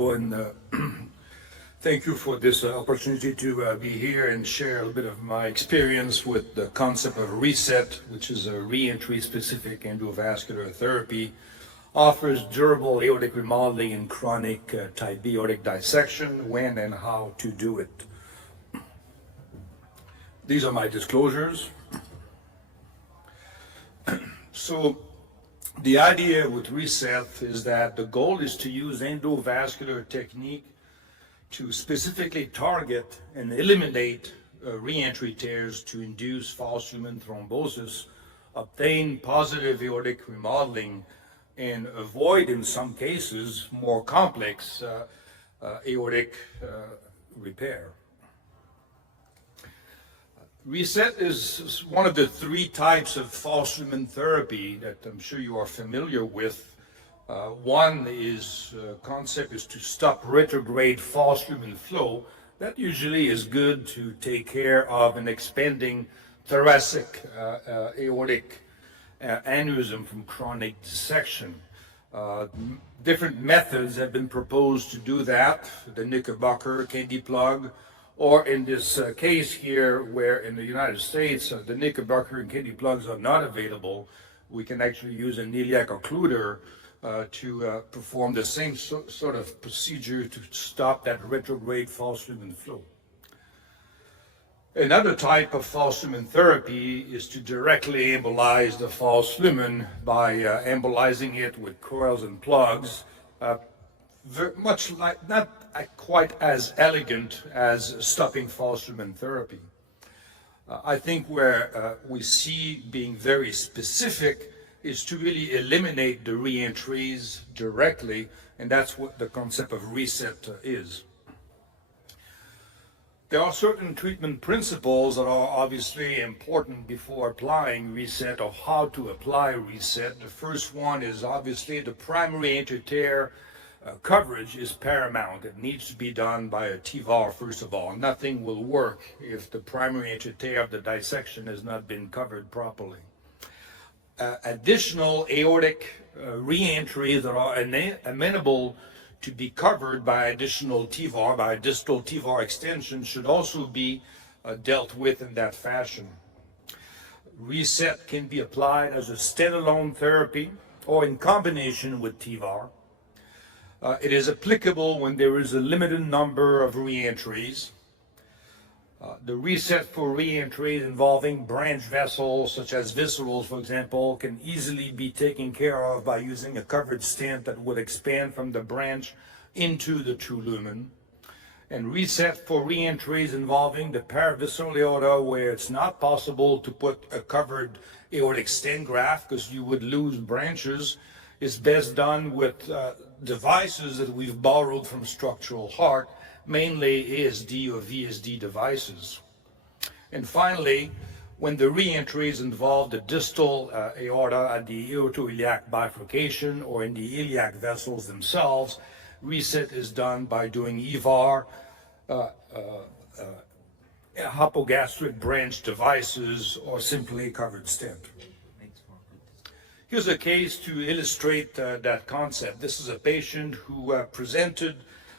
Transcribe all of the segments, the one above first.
And thank you for this opportunity to be here and share a little bit of my experience with the concept of RESET, which is a re-entry specific endovascular therapy, offers durable aortic remodeling in chronic type B aortic dissection, when and how to do it. These are my disclosures. So the idea with RESET is that the goal is to use endovascular technique to specifically target and eliminate re-entry tears to induce false lumen thrombosis, obtain positive aortic remodeling, and avoid, in some cases, more complex aortic repair. RESET is one of the three types of false lumen therapy that I'm sure you are familiar with. One concept is to stop retrograde false lumen flow. That usually is good to take care of an expanding thoracic aortic aneurysm from chronic dissection. Different methods have been proposed to do that, the Knickerbocker, candy plug, or in this case here, where in the United States, the Knickerbocker and candy plugs are not available, we can actually use an iliac occluder to perform the same sort of procedure to stop that retrograde false lumen flow. Another type of false lumen therapy is to directly embolize the false lumen by embolizing it with coils and plugs, very much like, not quite as elegant as stopping false lumen therapy. I think where we see being very specific is to really eliminate the re-entries directly, and that's what the concept of RESET is. There are certain treatment principles that are obviously important before applying RESET, or how to apply RESET. The first one is obviously the primary anti-tear coverage is paramount. It needs to be done by a TEVAR first of all. Nothing will work if the primary anti-tear of the dissection has not been covered properly. Additional aortic re-entries that are amenable to be covered by additional TEVAR, by distal TEVAR extension, should also be dealt with in that fashion. RESET can be applied as a standalone therapy or in combination with TEVAR. It is applicable when there is a limited number of re-entries. The RESET for re-entries involving branch vessels, such as viscerals, for example, can easily be taken care of by using a covered stent that would expand from the branch into the true lumen. And RESET for re-entries involving the paravisceral aorta, where it's not possible to put a covered aortic stent graft because you would lose branches, is best done with devices that we've borrowed from structural heart, mainly ASD or VSD devices. And finally, when the re-entries involve the distal aorta at the aortoiliac bifurcation or in the iliac vessels themselves, RESET is done by doing EVAR, hypogastric branch devices, or simply a covered stent. Here's a case to illustrate that concept. This is a patient who presented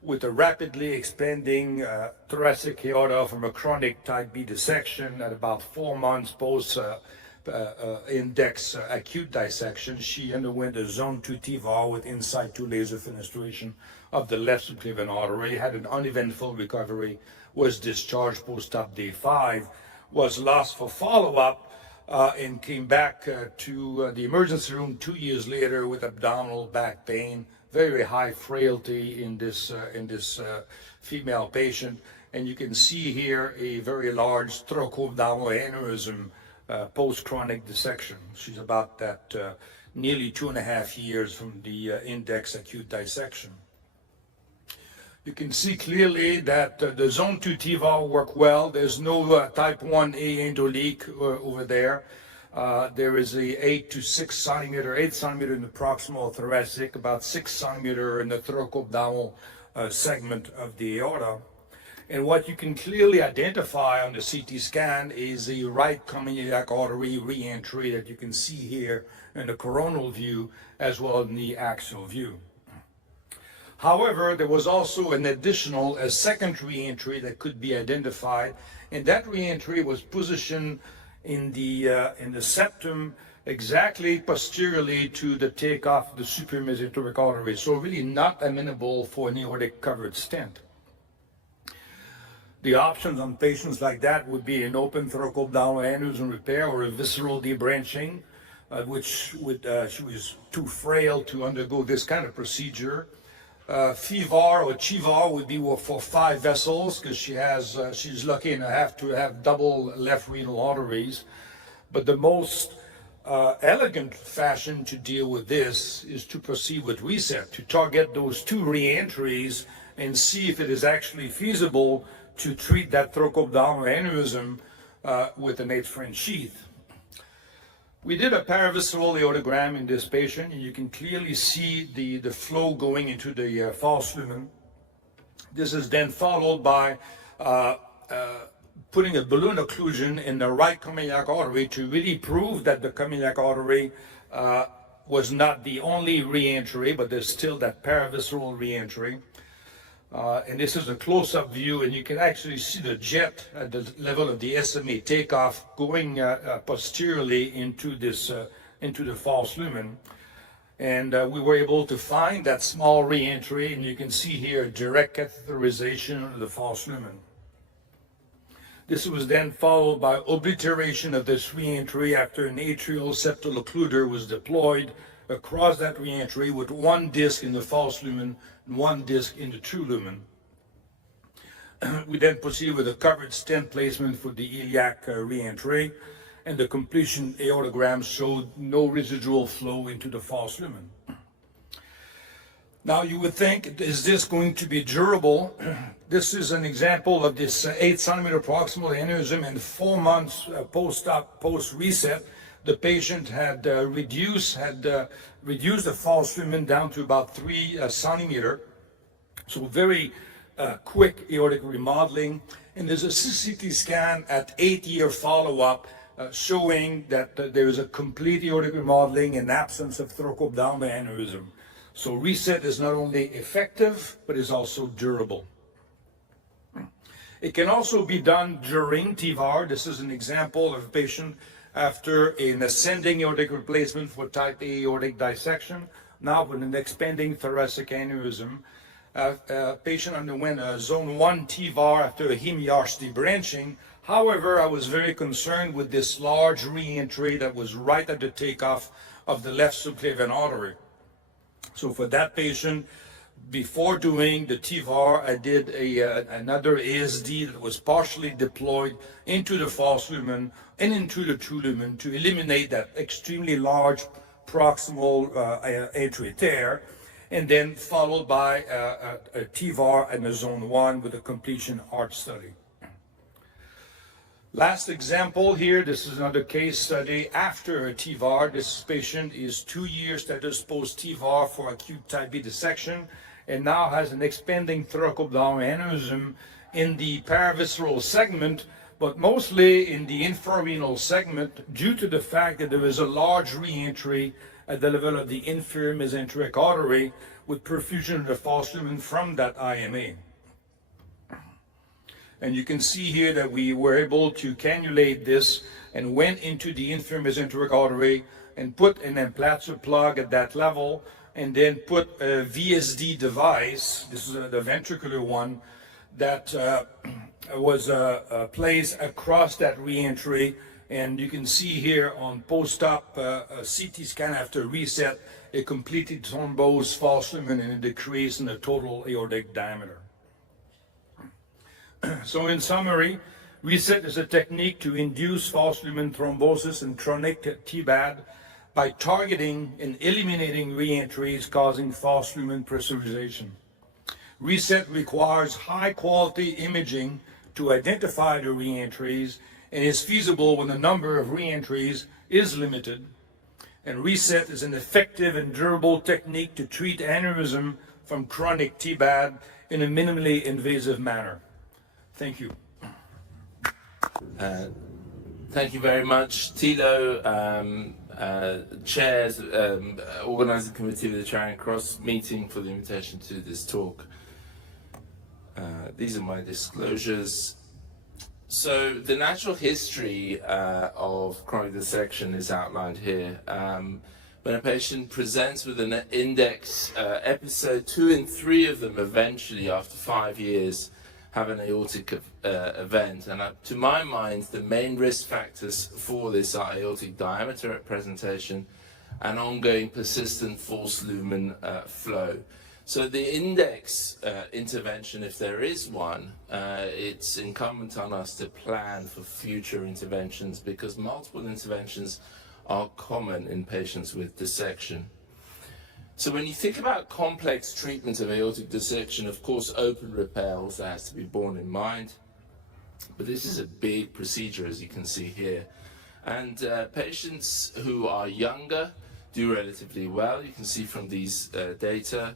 with a rapidly expanding thoracic aorta from a chronic type B dissection at about 4 months post index acute dissection. She underwent a zone 2 TEVAR with in situ laser fenestration of the left subclavian artery, had an uneventful recovery, was discharged post-op day 5, was lost for follow-up, and came back to the emergency room 2 years later with abdominal back pain, very high frailty in this female patient. And you can see here a very large thoracoabdominal aneurysm post-chronic dissection. She's about that nearly 2.5 years from the index acute dissection. You can see clearly that the zone 2 TEVAR work well. There's no type 1A endoleak over there. There is a 8 to 6 centimeter, 8 centimeter in the proximal thoracic, about 6 centimeter in the thoracoabdominal segment of the aorta. And what you can clearly identify on the CT scan is the right common iliac artery re-entry that you can see here in the coronal view as well as in the axial view. However, there was also an additional, a second re-entry that could be identified, and that re-entry was positioned in the septum exactly posteriorly to the takeoff of the superior mesenteric artery, so really not amenable for an aortic covered stent. The options on patients like that would be an open thoracoabdominal aneurysm repair or a visceral debranching, which she was too frail to undergo this kind of procedure. FIVAR or CHIVAR would be for 5 vessels because she's lucky enough to have double left renal arteries. But the most elegant fashion to deal with this is to proceed with reset, to target those 2 re-entries and see if it is actually feasible to treat that thoracoabdominal aneurysm with an 8 French sheath. We did a paravisceral aortogram in this patient, and you can clearly see the flow going into the false lumen. This is then followed by putting a balloon occlusion in the right common-iliac artery to really prove that the common-iliac artery was not the only re-entry, but there's still that paravisceral re-entry. And this is a close-up view, and you can actually see the jet at the level of the SMA takeoff going posteriorly into the false lumen. And we were able to find that small re-entry, and you can see here direct catheterization of the false lumen. This was then followed by obliteration of this re-entry after an atrial septal occluder was deployed across that re-entry with 1 disc in the false lumen and 1 disc in the true lumen. We then proceeded with a covered stent placement for the iliac re-entry, and the completion aortogram showed no residual flow into the false lumen. Now you would think, is this going to be durable? This is an example of this 8 centimeter proximal aneurysm, and 4 months post-reset. The patient had reduced the false lumen down to about 3 centimeter. So very quick aortic remodeling. And there's a CT scan at 8-year follow-up showing that there is a complete aortic remodeling and absence of thoracoabdominal aneurysm. So reset is not only effective, but is also durable. It can also be done during TEVAR. This is an example of a patient after an ascending aortic replacement for type A aortic dissection, now with an expanding thoracic aneurysm. Patient underwent a zone 1 TEVAR after a hemiarch debranching. However, I was very concerned with this large re-entry that was right at the takeoff of the left subclavian artery. So for that patient, before doing the TEVAR, I did another ASD that was partially deployed into the false lumen and into the true lumen to eliminate that extremely large proximal atrial tear, and then followed by a TEVAR and a zone 1 with a completion arch study. Last example here, this is another case study after a TEVAR. This patient is 2 years status post-TEVAR for acute type B dissection and now has an expanding thoracoabdominal aneurysm in the paravisceral segment, but mostly in the infrarenal segment due to the fact that there is a large re-entry at the level of the inferior mesenteric artery with perfusion of the false lumen from that IMA. And you can see here that we were able to cannulate this and went into the inferior mesenteric artery and put an implanted plug at that level, and then put a VSD device, this is the ventricular one, that was placed across that re-entry. And you can see here on post-op CT scan after reset, a completed thrombosed false lumen and a decrease in the total aortic diameter. So in summary, reset is a technique to induce false lumen thrombosis and chronic TBAD by targeting and eliminating re-entries causing false lumen pressurization. Reset requires high-quality imaging to identify the re-entries and is feasible when the number of re-entries is limited. And reset is an effective and durable technique to treat aneurysm from chronic TBAD in a minimally invasive manner. Thank you. Thank you very much, Thilo. chairs, organising committee of the Charing Cross meeting for the invitation to this talk. These are my disclosures. So the natural history of chronic dissection is outlined here. When a patient presents with an index episode, 2 in 3 of them eventually, after 5 years, have an aortic event. And to my mind, the main risk factors for this are aortic diameter at presentation and ongoing persistent false lumen flow. So the index intervention, if there is one, it's incumbent on us to plan for future interventions, because multiple interventions are common in patients with dissection. So when you think about complex treatment of aortic dissection, of course, open repair also has to be borne in mind. But this is a big procedure, as you can see here. And patients who are younger do relatively well. You can see from these data.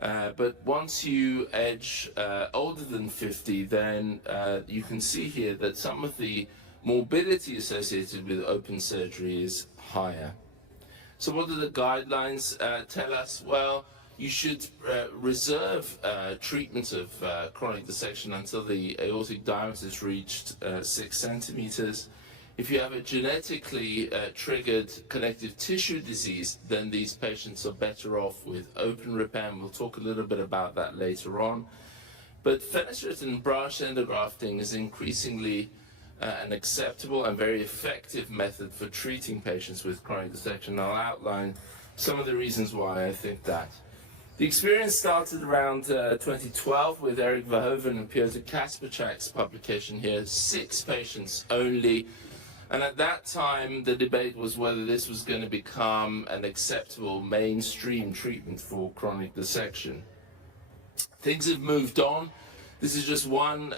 But once you edge older than 50, then you can see here that some of the morbidity associated with open surgery is higher. So what do the guidelines tell us? Well, you should reserve treatment of chronic dissection until the aortic diameter has reached 6 centimeters. If you have a genetically triggered connective tissue disease, then these patients are better off with open repair, and we'll talk a little bit about that later on. But fenestrated and branched endografting is increasingly an acceptable and very effective method for treating patients with chronic dissection. I'll outline some of the reasons why I think that. The experience started around 2012 with Eric Verhoeven and Piotr Kasperczak's publication here, 6 patients only. And at that time, the debate was whether this was going to become an acceptable mainstream treatment for chronic dissection. Things have moved on. This is just one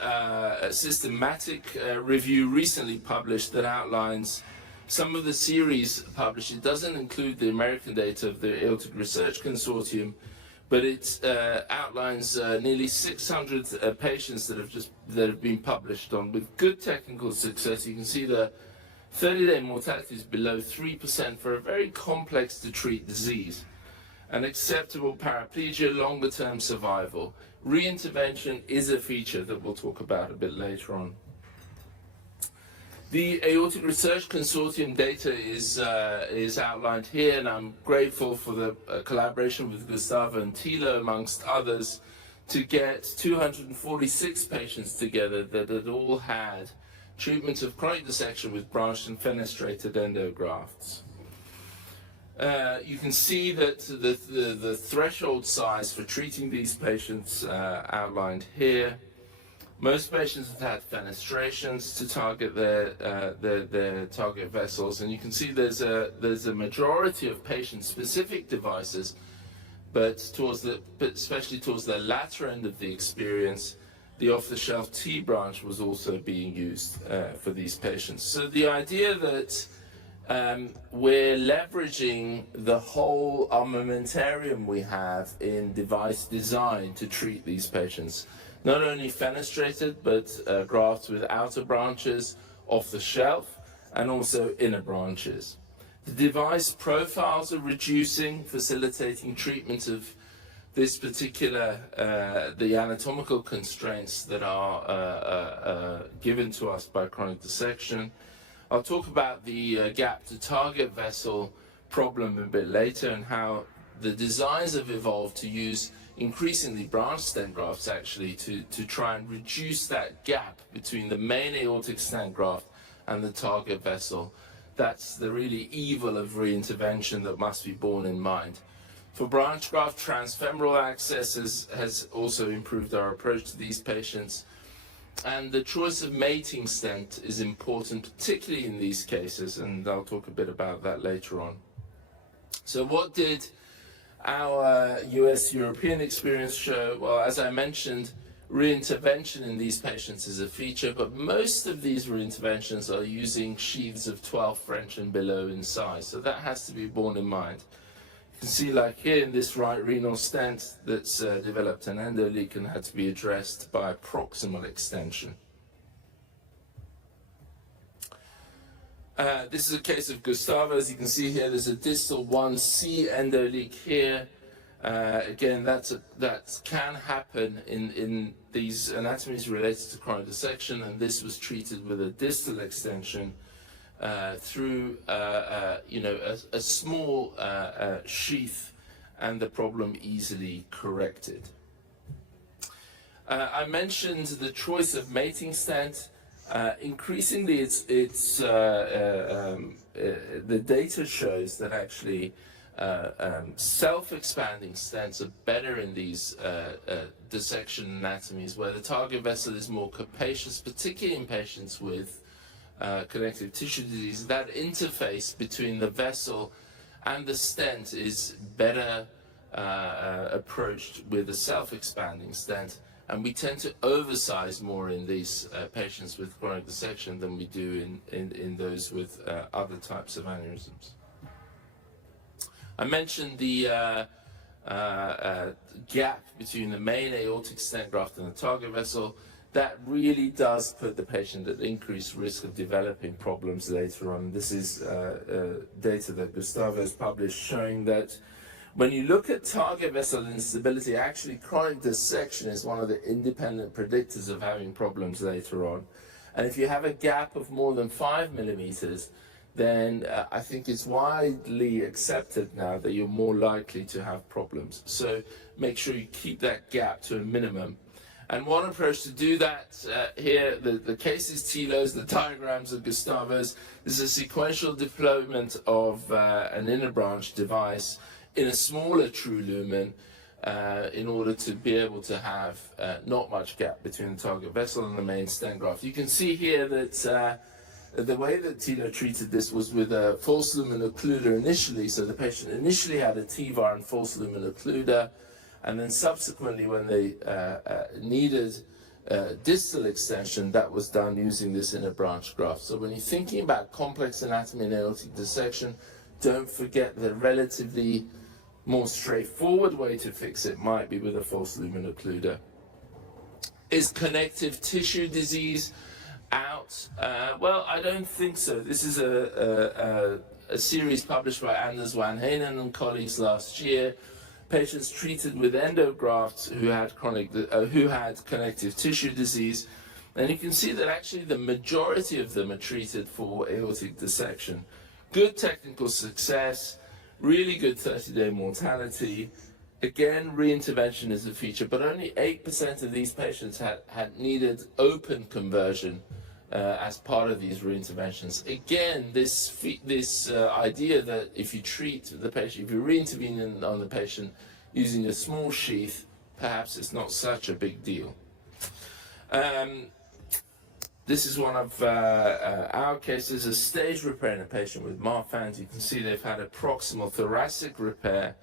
systematic review recently published that outlines some of the series published. It doesn't include the American data of the Aortic Research Consortium, but it outlines nearly 600 patients that have been published on with good technical success. You can see the 30-day mortality is below 3% for a very complex to treat disease. An acceptable paraplegia, longer-term survival. Reintervention is a feature that we'll talk about a bit later on. The Aortic Research Consortium data is outlined here, and I'm grateful for the collaboration with Gustavo and Thilo, amongst others, to get 246 patients together that had all had treatment of chronic dissection with branched and fenestrated endografts. You can see that the threshold size for treating these patients outlined here. Most patients have had fenestrations to target their target vessels, and you can see there's a majority of patient-specific devices, but especially towards the latter end of the experience, the off-the-shelf T-branch was also being used for these patients. So the idea that we're leveraging the whole armamentarium we have in device design to treat these patients. Not only fenestrated, but grafts with outer branches, off the shelf, and also inner branches. The device profiles are reducing, facilitating treatment of this particular, the anatomical constraints that are given to us by chronic dissection. I'll talk about the gap to target vessel problem a bit later, and how the designs have evolved to use increasingly branched stent grafts actually to try and reduce that gap between the main aortic stent graft and the target vessel. That's the really evil of reintervention that must be borne in mind. For branch graft, transfemoral access has also improved our approach to these patients. And the choice of mating stent is important, particularly in these cases, and I'll talk a bit about that later on. So what did our US-European experience show? Well, as I mentioned, reintervention in these patients is a feature, but most of these reinterventions are using sheaths of 12 French and below in size, so that has to be borne in mind. You can see, like here in this right renal stent, that's developed an endo leak and had to be addressed by proximal extension. This is a case of Gustavo. As you can see here, there's a distal 1C endoleak here. Again, that can happen in these anatomies related to chronic dissection, and this was treated with a distal extension through a small sheath, and the problem easily corrected. I mentioned the choice of mating stent. Increasingly, the data shows that actually self-expanding stents are better in these dissection anatomies where the target vessel is more capacious, particularly in patients with connective tissue disease. That interface between the vessel and the stent is better approached with a self-expanding stent. And we tend to oversize more in these patients with chronic dissection than we do in those with other types of aneurysms. I mentioned the gap between the main aortic stent graft and the target vessel. That really does put the patient at increased risk of developing problems later on. This is data that Gustavo has published showing that when you look at target vessel instability, actually chronic dissection is one of the independent predictors of having problems later on. And if you have a gap of more than 5 millimeters, then I think it's widely accepted now that you're more likely to have problems. So make sure you keep that gap to a minimum. And one approach to do that, here, the cases TLOs, the diagrams of Gustavo's, is a sequential deployment of an inner branch device in a smaller true lumen in order to be able to have not much gap between the target vessel and the main stent graft. You can see here that the way that TLO treated this was with a false lumen occluder initially. So the patient initially had a TVAR and false lumen occluder, and then subsequently when they needed distal extension, that was done using this inner branch graft. So when you're thinking about complex anatomy and aortic dissection, don't forget the relatively more straightforward way to fix it might be with a false lumen occluder. Is connective tissue disease out? Well, I don't think so. This is a series published by Anders van Heijnen and colleagues last year. Patients treated with endografts who had connective tissue disease, and you can see that actually the majority of them are treated for aortic dissection. Good technical success, really good 30-day mortality. Again, reintervention is a feature, but only 8% of these patients had needed open conversion as part of these reinterventions. Again, this idea that if you treat the patient, if you reintervene on the patient using a small sheath, perhaps it's not such a big deal. This is one of our cases, a stage repair in a patient with Marfan's. You can see they've had a proximal thoracic repair.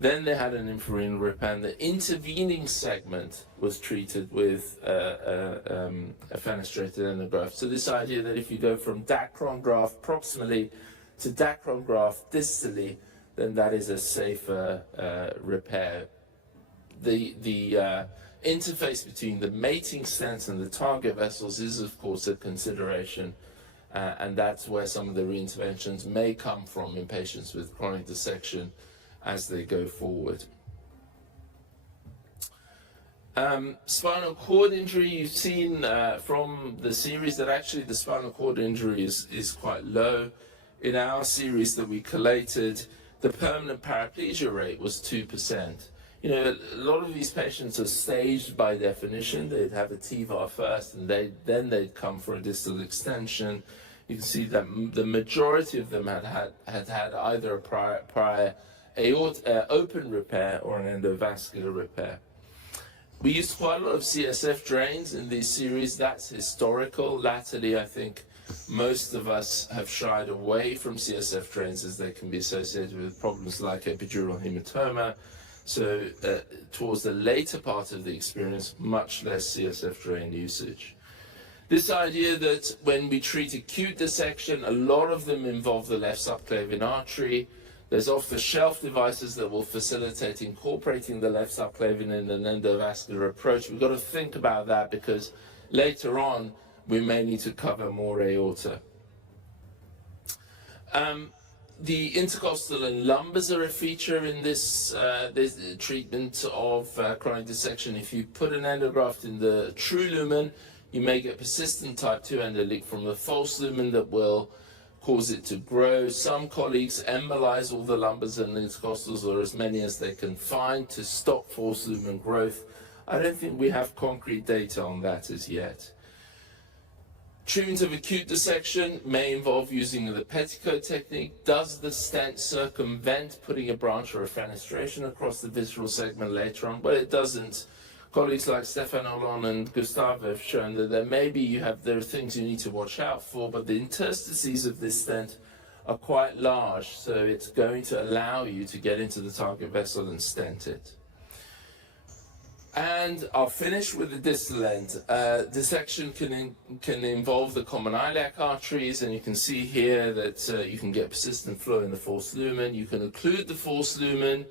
Then they had an infrarenal repair, and the intervening segment was treated with a fenestrated endograft. So this idea that if you go from Dacron graft proximally to Dacron graft distally, then that is a safer repair. The interface between the mating stents and the target vessels is, of course, a consideration, and that's where some of the reinterventions may come from in patients with chronic dissection as they go forward. Spinal cord injury, you've seen from the series that actually the spinal cord injury is quite low. In our series that we collated, the permanent paraplegia rate was 2%. You know, a lot of these patients are staged by definition. They'd have a TVAR first, and then they'd come for a distal extension. You can see that the majority of them had either a prior open repair or an endovascular repair. We used quite a lot of CSF drains in these series. That's historical. Latterly, I think most of us have shied away from CSF drains as they can be associated with problems like epidural hematoma. So towards the later part of the experience, much less CSF drain usage. This idea that when we treat acute dissection, a lot of them involve the left subclavian artery. There's off-the-shelf devices that will facilitate incorporating the left subclavian in an endovascular approach. We've got to think about that because later on we may need to cover more aorta. The intercostal and lumbars are a feature in this, this treatment of chronic dissection. If you put an endograft in the true lumen, you may get persistent type 2 endoleak from the false lumen that will cause it to grow. Some colleagues embolize all the lumbars and intercostals, or as many as they can find, to stop false lumen growth. I don't think we have concrete data on that as yet. Treatment of acute dissection may involve using the petticoat technique. Does the stent circumvent putting a branch or a fenestration across the visceral segment later on? Well, it doesn't. Colleagues like Stefan Hollon and Gustave have shown that there are things you need to watch out for, but the interstices of this stent are quite large, so it's going to allow you to get into the target vessel and stent it. And I'll finish with the distal end. Dissection can involve the common iliac arteries, and you can see here that you can get persistent flow in the false lumen. You can occlude the false lumen.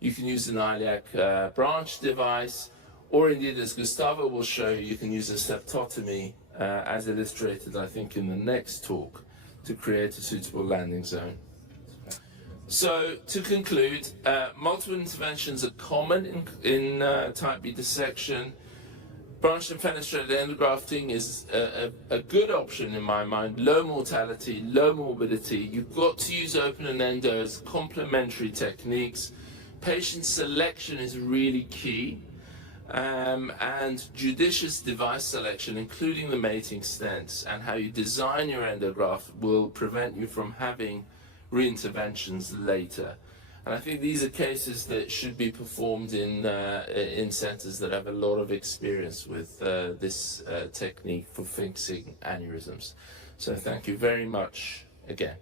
You can use an iliac branch device, or indeed, as Gustavo will show you, you can use a septotomy, as illustrated, I think, in the next talk, to create a suitable landing zone. So, to conclude, multiple interventions are common in type B dissection. Branched and fenestrated endografting is a good option in my mind. Low mortality, low morbidity. You've got to use open and endo as complementary techniques. Patient selection is really key. And judicious device selection, including the mating stents, and how you design your endograft will prevent you from having reinterventions later. And I think these are cases that should be performed in centers that have a lot of experience with this technique for fixing aneurysms. So thank you very much again.